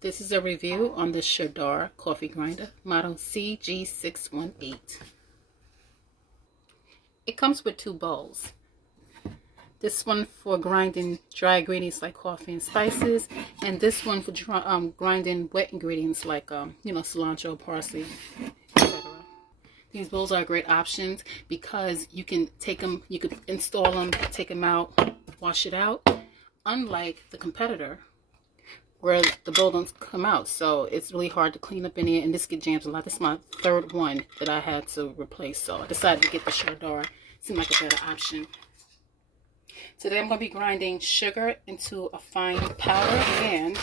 This is a review on the 𝒴𝒽 coffee grinder, model CG618. It comes with two bowls. This one for grinding dry ingredients like coffee and spices, and this one for grinding wet ingredients like cilantro, parsley, etc. These bowls are great options because you can take them, you could install them, take them out, wash it out, unlike the competitor where the bowl don't come out, so it's really hard to clean up in here, and this get jams a lot. This is my third one that I had to replace, so I decided to get the 𝒴𝒽. Seemed like a better option. Today I'm going to be grinding sugar into a fine powder and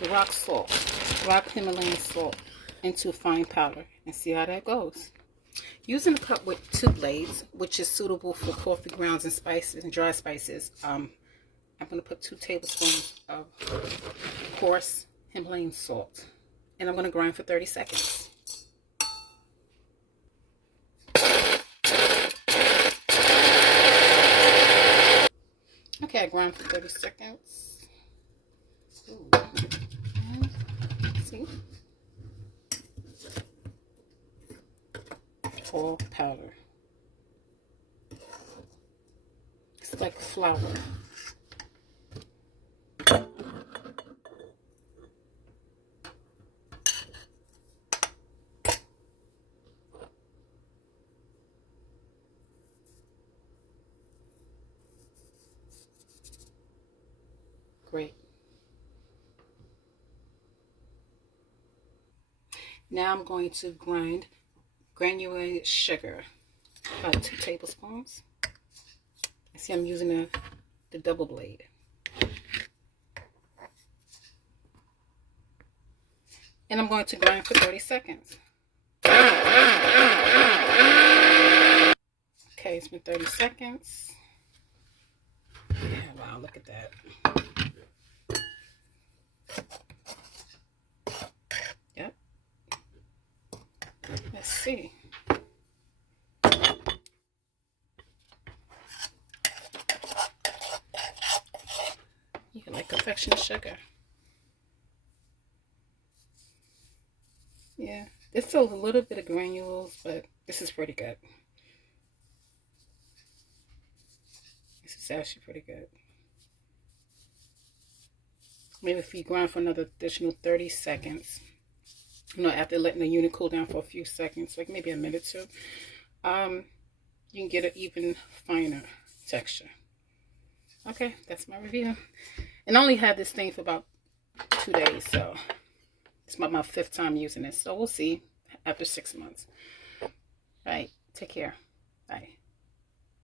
the rock Himalayan salt into fine powder, and see how that goes. Using a cup with 2 blades, which is suitable for coffee grounds and spices and dry spices, I'm going to put 2 tablespoons of coarse Himalayan salt, and I'm going to grind for 30 seconds. Okay, I grind for 30 seconds. Ooh. And see? All powder. It's like flour. Great. Now I'm going to grind granulated sugar, about 2 tablespoons. See, I'm using the double blade. And I'm going to grind for 30 seconds. Okay, it's been 30 seconds. Yeah, wow, look at that. Yep. Let's see. You like confectionate sugar. Yeah, it's a little bit of granules, but this is pretty good. This is actually pretty good. Maybe if you grind for another additional 30 seconds, after letting the unit cool down for a few seconds, like maybe a minute or 2, you can get an even finer texture. Okay, that's my review. And I only had this thing for about 2 days, so it's my 5th time using it. So we'll see after 6 months. All right, take care. Bye.